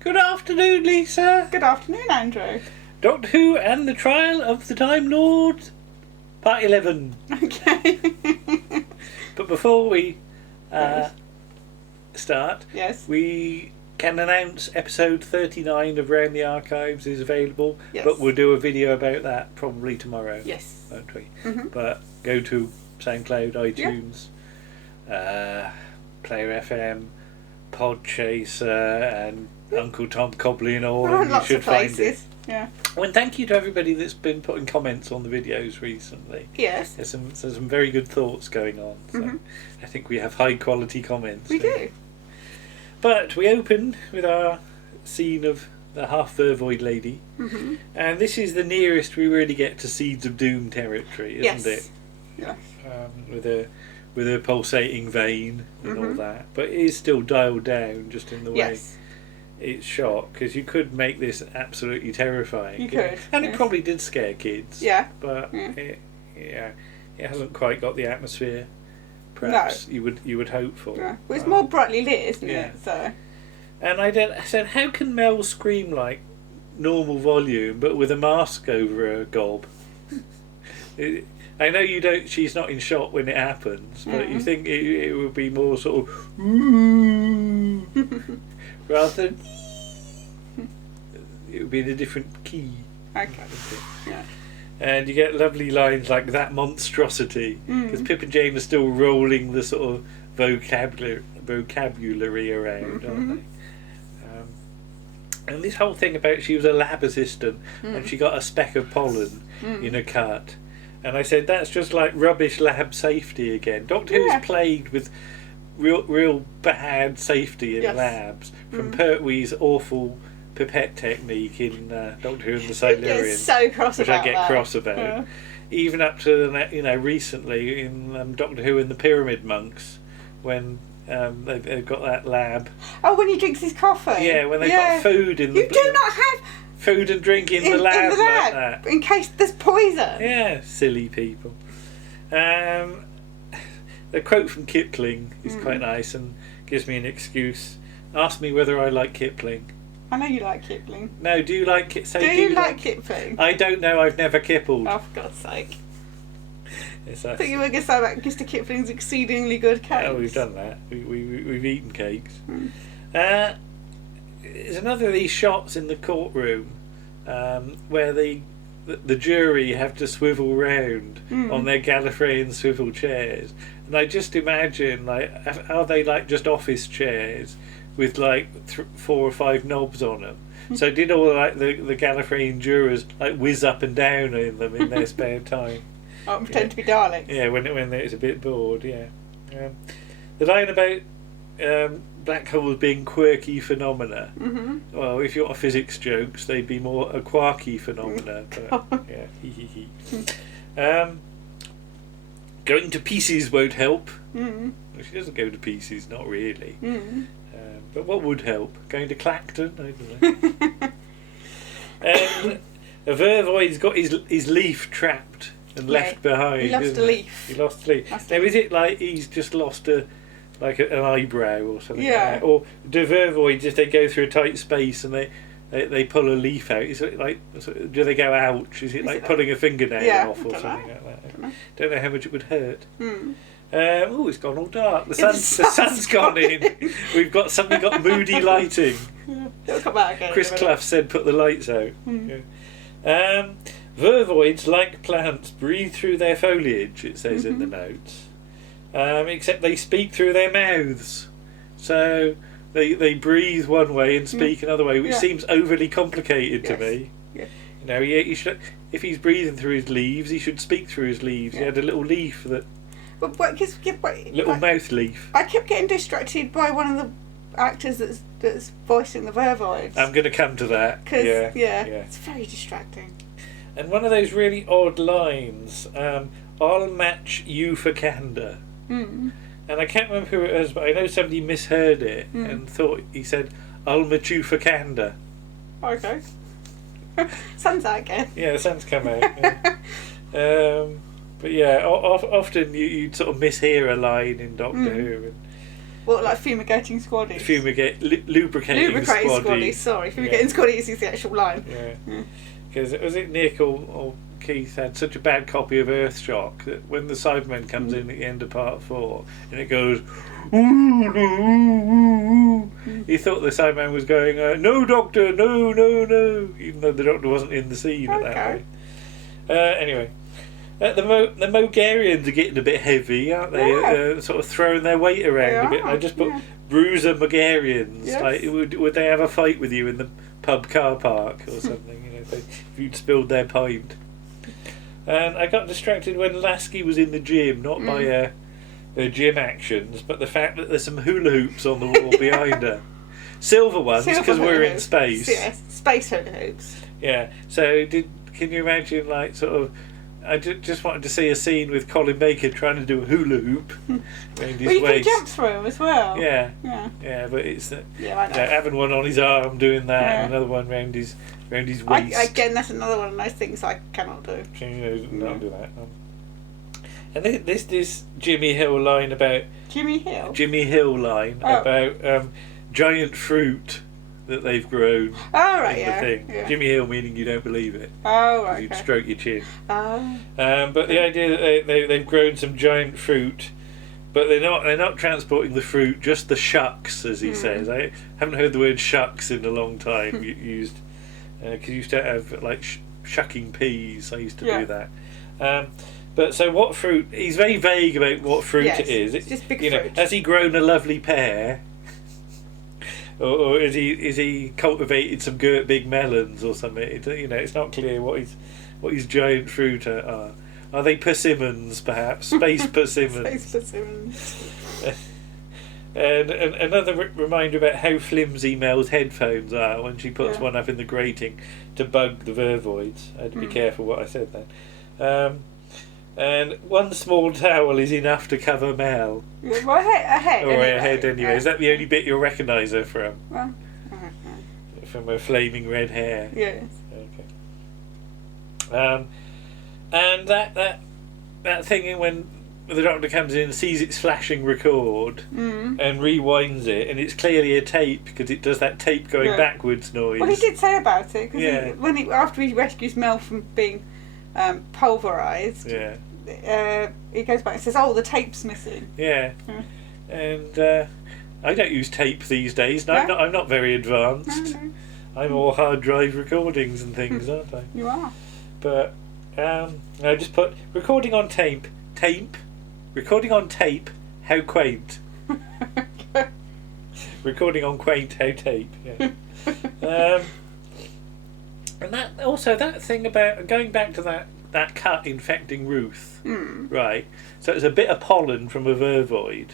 Good afternoon, Lisa. Good afternoon, Andrew. Doctor Who and the Trial of the Time Lord, Part 11. Okay. But before we start, Yes. we can announce episode 39 of Round the Archives is available. Yes. But we'll do a video about that probably tomorrow. Yes. Won't we? Mm-hmm. But go to SoundCloud, iTunes, Player FM, Podchaser, and Uncle Tom Cobley and all. We're on And you lots should of find it. places. Yeah. Well, and thank you to everybody that's been putting comments on the videos recently. Yes. There's some very good thoughts going on. So Mm-hmm. I think we have high quality comments. We do. But we open with our scene of the half Vervoid lady, Mm-hmm. and this is the nearest we really get to Seeds of Doom territory, isn't it? Yes. With a pulsating vein and all that, but it is still dialed down just in the way Yes. it's shot, because you could make this absolutely terrifying. You could, and it yes. probably did scare kids. Yeah. But Yeah. it hasn't quite got the atmosphere perhaps you would hope for. Yeah. Well, it's more brightly lit, isn't Yeah. it? So. And I said, how can Mel scream like normal volume but with a mask over her gob? I know you don't. She's not in shot when it happens, but you think it would be more sort of ooh, rather than it would be in a different key. Okay. Yeah. And you get lovely lines like that monstrosity, because Pip and Jane are still rolling the sort of vocabulary around, aren't they? And this whole thing about she was a lab assistant and she got a speck of pollen in a cut. And I said, that's just like rubbish lab safety again. Doctor Who's plagued with real bad safety in labs, from Pertwee's awful pipette technique in Doctor Who and the Silurians, so cross which about I get that. cross about. Even up to recently in Doctor Who and the Pyramid Monks, when they've got that lab. Oh, when he drinks his coffee. Yeah, when they've got food in the... You do not have food and drink in the lab like that. In case there's poison. Yeah, silly people. The quote from Kipling is quite nice and gives me an excuse. Ask me whether I like Kipling. I know you like Kipling. No, do you like Do you like Kipling? I don't know, I've never kippled. Oh, for God's sake. Yes, I thought you were going to say about Mr. Kipling's exceedingly good cakes. Oh, we've done that. We've eaten cakes. There's another of these shots in the courtroom where the jury have to swivel round on their Gallifreyan swivel chairs, and I just imagine, like, are they like just office chairs with like 4 or 5 knobs on them? So did all like the Gallifreyan jurors like whiz up and down in them in their spare time? Oh, pretend to be Daleks. Yeah, when it's a bit bored. Yeah, the line about black holes being quirky phenomena. Well, if you want physics jokes, they'd be more a quarky phenomena. But, yeah, going to pieces won't help. Well, she doesn't go to pieces, not really. But what would help? Going to Clacton? I don't know. And a Vervoid's got his leaf trapped and left behind. He lost a leaf. He lost a leaf. Now, is it like he's just lost an eyebrow or something? Yeah. Like that? Or do Vervoids, if they go through a tight space and they pull a leaf out, is it like, do they go ouch? Is it like pulling a fingernail off or something like that? Don't know how much it would hurt. It's gone all dark. The sun's gone in. We've got moody lighting. It'll come out again. Chris Clough said put the lights out. Vervoids, like plants, breathe through their foliage, it says in the notes. Except they speak through their mouths. So they breathe one way and speak another way, which seems overly complicated to me. Yes. You know, you should, if he's breathing through his leaves, he should speak through his leaves. He had a little leaf that... little mouth leaf. I kept getting distracted by one of the actors that's voicing the Vervoids. I'm going to come to that. Because, it's very distracting. And one of those really odd lines, I'll match you for candour. And I can't remember who it was, but I know somebody misheard it and thought he said, I'll match you for candour. Okay. Sun's out again. Yeah, the sun's come out. But yeah, often you'd sort of mishear a line in Doctor Who. What, like fumigating squaddies? Lubricating squaddies. Sorry, fumigating squaddies is the actual line. Yeah. Because was it Nick or Keith had such a bad copy of Earthshock that when the Cyberman comes in at the end of part 4 and it goes, he thought the Cyberman was going, no doctor, no, even though the doctor wasn't in the scene at that point. Anyway, the Mogarians are getting a bit heavy, aren't they? Yeah. Sort of throwing their weight around a bit. And I just put Bruiser Mogarians. Yes. Like, would they have a fight with you in the pub car park or something? If you'd spilled their pint. And I got distracted when Lasky was in the gym, not by her gym actions, but the fact that there's some hula hoops on the wall behind her. Silver ones, because we're in space. Yes, space hula hoops. Yeah. So can you imagine, like, sort of, I just wanted to see a scene with Colin Baker trying to do a hula hoop around his Well, you waist. can jump through them as well. Yeah, but it's having one on his arm doing that, and another one round his waist. Again, that's another one of those things I cannot do. Not do that. And this Jimmy Hill line about Jimmy Hill about giant fruit that they've grown. Oh right, the thing. Yeah. Jimmy Hill meaning you don't believe it. Oh right. You'd stroke your chin. Oh. But the idea that they've grown some giant fruit, but they're not transporting the fruit, just the shucks, as he says. I haven't heard the word shucks in a long time used, because you used to have like shucking peas. I used to do that. But so what fruit? He's very vague about what fruit it is. It's just big fruit. Has he grown a lovely pear? Or is he cultivated some big melons or something? It's not clear what his giant fruit are. Are they persimmons, perhaps? Space persimmons. Space persimmons. And another reminder about how flimsy Mel's headphones are when she puts one up in the grating to bug the Vervoids. I had to be careful what I said then. And one small towel is enough to cover Mel. Yeah, well, a head. Or a head anyway. Is that the only bit you'll recognise her from? Well, from her flaming red hair. Yes. Okay. And that thing when the doctor comes in and sees its flashing record and rewinds it, and it's clearly a tape because it does that tape going backwards noise. Well, he did say about it because after he rescues Mel from being pulverised. Yeah. He goes back and says, "Oh, the tape's missing." Yeah. And I don't use tape these days. No, I'm not very advanced. No. I'm all hard drive recordings and things, aren't I? You are. But I just put recording on tape. Recording on tape. How quaint. Recording on quaint. How tape. Yeah. And that thing about going back to that cut infecting Ruth, right? So it was a bit of pollen from a Vervoid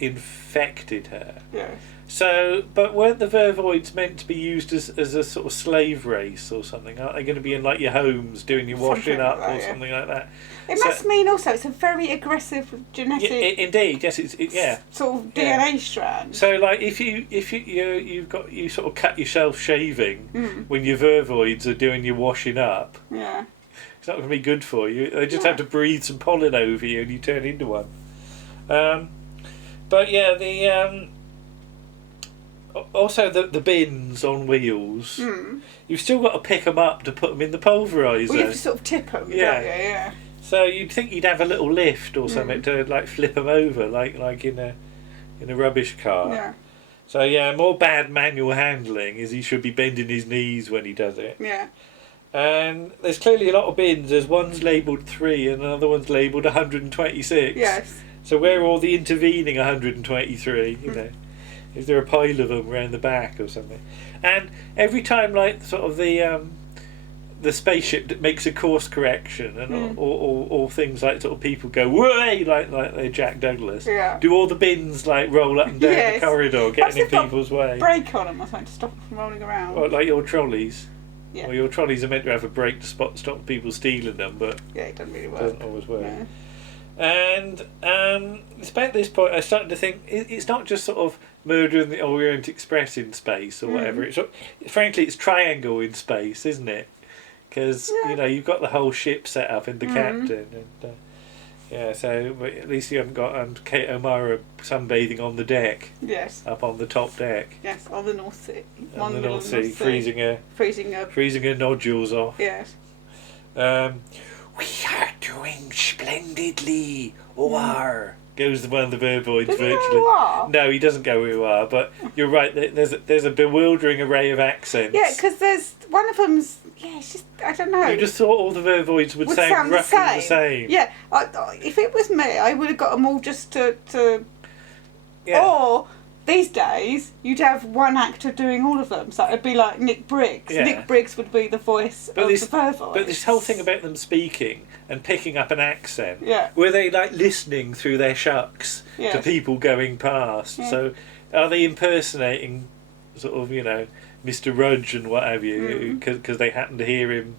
infected her. Yeah. So, but weren't the Vervoids meant to be used as a sort of slave race or something? Aren't they going to be in like your homes doing your washing up or something like that? It must mean also it's a very aggressive genetic. Indeed, yes, it's sort of DNA strand. So, like, if you sort of cut yourself shaving when your Vervoids are doing your washing up. Yeah. It's not going to be good for you. They just have to breathe some pollen over you and you turn into one. But yeah, also the bins on wheels. You've still got to pick them up to put them in the pulveriser. Well, you have to sort of tip them. Yeah. So you'd think you'd have a little lift or something to like flip them over, like in a rubbish car. Yeah. So yeah, more bad manual handling is he should be bending his knees when he does it. Yeah. And there's clearly a lot of bins. There's one's labelled 3 and another one's labelled 126. Yes. So where are all the intervening 123? You know, is there a pile of them around the back or something? And every time, like sort of the spaceship that makes a course correction and or things like sort of people go way like they're Jack Douglas. Yeah. Do all the bins like roll up and down the corridor, getting in people's way? Brake on them or something to stop them from rolling around. Well, like your trolleys. Yeah. Well, your trolleys are meant to have a brake to stop people stealing them, but it doesn't really work. Doesn't always work. No. And it's about this point I started to think it's not just sort of Murder in the Orient Express in space or whatever. It's frankly it's Triangle in space, isn't it? Because you know you've got the whole ship set up in the captain, Yeah, so but at least you haven't got Kate O'Mara sunbathing on the deck. Yes. Up on the top deck. Yes, on the North Sea. On the North Sea, freezing her nodules off. Yes. We are doing splendidly. OR goes one of the Vervoids Does he virtually. go OR? No, he doesn't go OR, but you're right. There's a bewildering array of accents. Yeah, because there's one of them's. Yeah, it's just I don't know. You just thought all the Vervoids would sound roughly the same. Yeah, if it was me, I would have got them all just to. Yeah. Or these days, you'd have one actor doing all of them, so it'd be like Nick Briggs. Yeah. Nick Briggs would be the voice of the Vervoids. But this whole thing about them speaking and picking up an accent, yeah. were they like listening through their shucks to people going past? Yeah. So are they impersonating sort of, Mr. Rudge and what have you, because they happen to hear him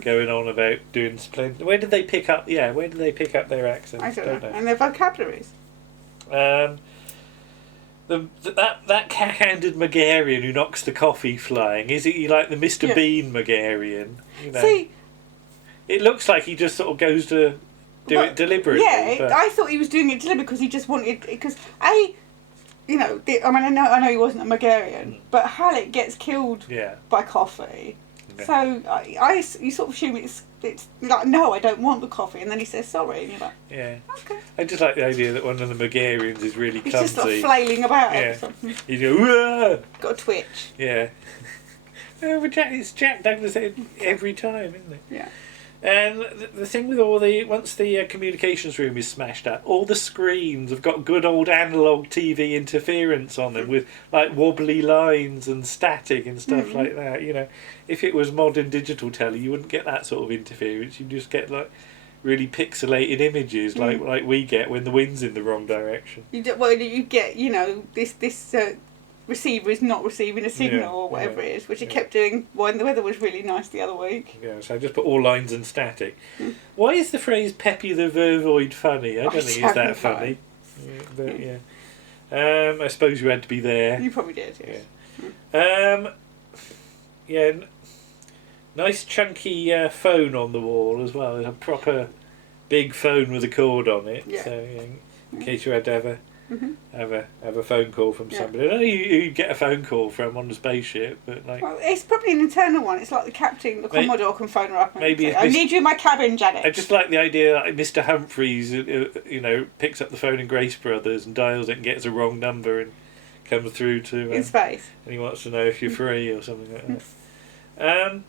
going on about doing splendid. Where did they pick up their accents? I don't know. And their vocabularies. That cack-handed Megarian who knocks the coffee flying, is he like the Mr. Bean Megarian? See, it looks like he just sort of goes to do it deliberately. Yeah, I thought he was doing it deliberately because he just wanted. Because I know he wasn't a Megarian, but Halleck gets killed by coffee. Yeah. So you sort of assume it's like, no, I don't want the coffee, and then he says sorry, and you're like, okay. I just like the idea that one of the Megarians is really clumsy. He's just like flailing about. Yeah. You go, got a twitch. Yeah. It's Jack Douglas every time, isn't it? Yeah. And the thing with once the communications room is smashed up, all the screens have got good old analogue TV interference on them with like wobbly lines and static and stuff like that. If it was modern digital telly, you wouldn't get that sort of interference. You'd just get like really pixelated images like we get when the wind's in the wrong direction. You get this receiver is not receiving a signal or whatever it is, which it kept doing when the weather was really nice the other week. Yeah, so I just put all lines and static. Why is the phrase Peppy the Vervoid funny? I don't think it's that funny. But I suppose you had to be there. You probably did, yes. Nice chunky phone on the wall as well. There's a proper big phone with a cord on it. Yeah. So in case you had to have a phone call from somebody. I don't know who you get a phone call from on the spaceship, but it's probably an internal one. It's like the captain, the Commodore can phone her up and say, I need you in my cabin, Janet. I just like the idea that Mr. Humphreys, picks up the phone in Grace Brothers and dials it and gets a wrong number and comes through to in space, and he wants to know if you're free or something like that.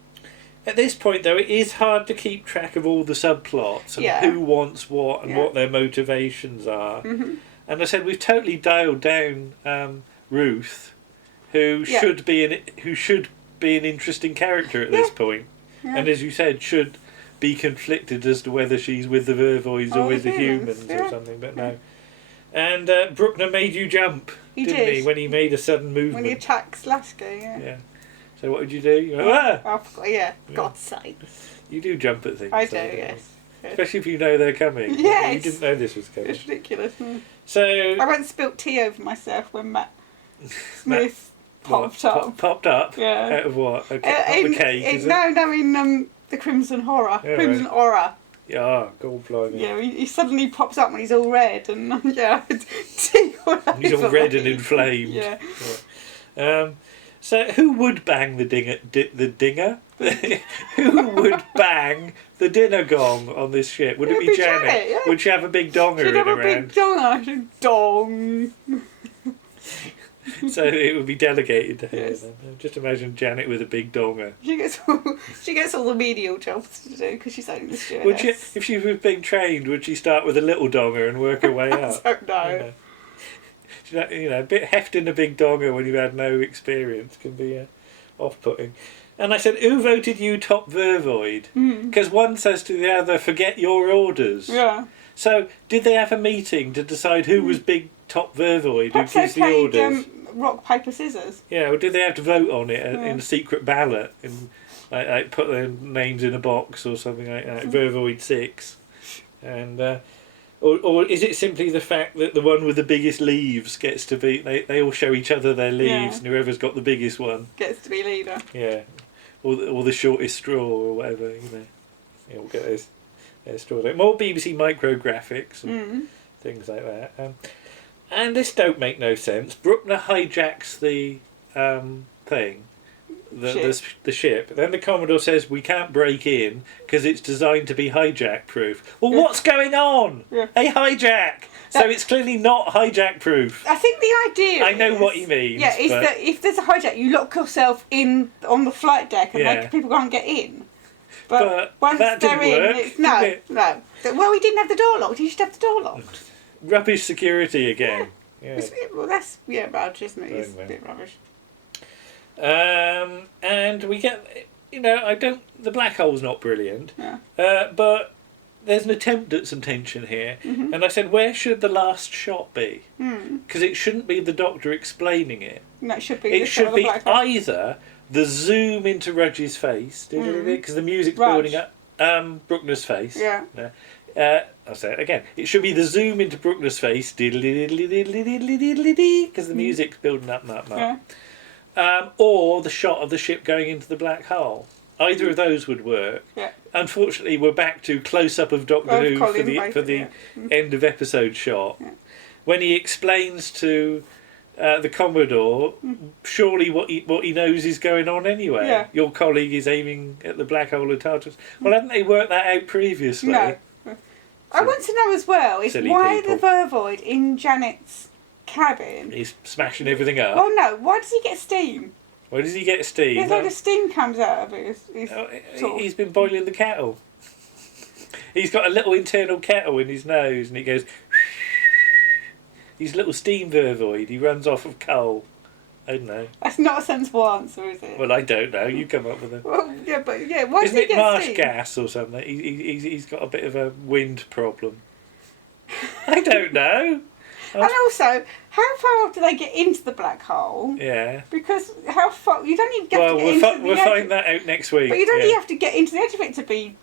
At this point, though, it is hard to keep track of all the subplots and who wants what and what their motivations are. And I said we've totally dialed down Ruth, who should be an interesting character at this point, and as you said, should be conflicted as to whether she's with the Vervoids or with the humans or something. But no. And Bruckner made you jump, didn't he? When he made a sudden movement. When he attacks Lasker, yeah. So what would you do? You go, God's sake. You do jump at things. I do, yes. Especially if you know they're coming. Yes. You didn't know this was coming. It's ridiculous. So I once spilt tea over myself when Matt Smith popped up. Popped up? Yeah. Out of what? Okay. Not the cake, is it? No, in the Crimson Horror. Yeah, Crimson Horror. Yeah, gold blimey. Yeah, he suddenly pops up when he's all red and tea all over. He's all red and inflamed. Yeah. So who would bang the dinger? Who would bang the dinner gong on this ship? Would it be Janet? Would she have a big donger She'd in her have a big donger. She'd dong. So it would be delegated to her. Yes. Then. Just imagine Janet with a big donger. She gets all the menial jobs to do because she's only the stewardess. Would she, if she was being trained, would she start with a little donger and work her way up? I don't know. A bit hefting a big donger when you've had no experience can be off-putting. And I said, who voted you top Vervoid? Because one says to the other, forget your orders. Yeah. So did they have a meeting to decide who was big top Vervoid, Perhaps who gives the orders? Rock, paper, scissors. Yeah, or did they have to vote on it in a secret ballot and like put their names in a box or something like that? Vervoid 6. And or is it simply the fact that the one with the biggest leaves gets to be... They all show each other their leaves and whoever's got the biggest one gets to be leader. Yeah. Or the shortest straw or whatever, You'll get More BBC micrographics and things like that. And this don't make no sense. Bruckner hijacks the thing, the ship. Then the Commodore says we can't break in because it's designed to be hijack proof. Well, what's going on? A hijack. So it's clearly not hijack proof. I think the idea I know what he means. Yeah, is that if there's a hijack, you lock yourself in on the flight deck and people can't get in. But once that they're didn't in, work, no. Well, we didn't have the door locked. You should have the door locked. Rubbish security again. Yeah. Well, that's rubbish, isn't it? It's a bit rubbish. And we get, the black hole's not brilliant, but there's an attempt at some tension here. And I said, where should the last shot be? Because it shouldn't be the Doctor explaining it. No, it should be. It should be either the zoom into Rudge's face, because the music's building up. Bruckner's face. Yeah. I'll say it again. It should be the zoom into Bruckner's face, because the music's building up. Or the shot of the ship going into the black hole. Either of those would work. Yeah. Unfortunately, we're back to close-up of Doctor Who for the end of episode shot. Yeah. When he explains to the Commodore, surely what he knows is going on anyway. Yeah. Your colleague is aiming at the black hole of Tartarus. Well, hadn't they worked that out previously? No. I want to know as well is why the Vervoid in Janet's cabin. He's smashing everything up. Oh no! Why does he get steam? Why does he get steam? There's like the steam comes out of it. He's been boiling the kettle. He's got a little internal kettle in his nose, and he goes. He's a little steam Vervoid. He runs off of coal. I don't know. That's not a sensible answer, is it? Well, I don't know. You come up with a. Well, yeah, but why does he get steam? Isn't it marsh gas or something? He's got a bit of a wind problem. I don't know. And also, how far do they get into the black hole? Yeah. Because how far you don't even get to get into the edge. We'll find that out next week. But you'd only have to get into the edge of it to be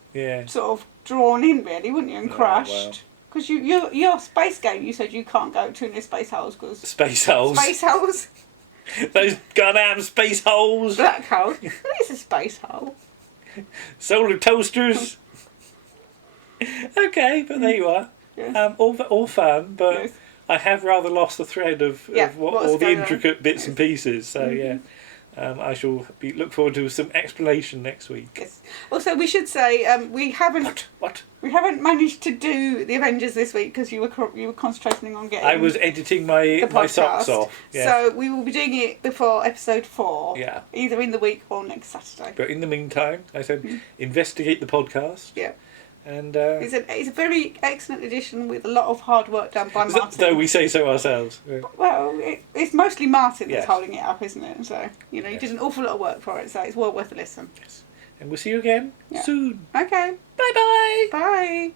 sort of drawn in, really, wouldn't you, and crushed. Because your space game, you said you can't go to any space holes because space holes. Space holes. Those goddamn space holes. Black hole. It's a space hole. Solar toasters. Okay, but there you are. Yes. All fun, but. Yes. I have rather lost the thread of what all the intricate bits and pieces. So I shall look forward to some explanation next week. Yes. Also, we should say we haven't we haven't managed to do the Avengers this week because you were concentrating on getting. I was editing my socks off. Yes. So we will be doing it before episode 4. Yeah. Either in the week or next Saturday. But in the meantime, I said investigate the podcast. Yeah. And it's a very excellent edition with a lot of hard work done by Martin. Though we say so ourselves. Yeah. Well, it's mostly Martin that's holding it up, isn't it? So, he did an awful lot of work for it, so it's well worth a listen. Yes. And we'll see you again soon. Okay. Bye-bye. Bye.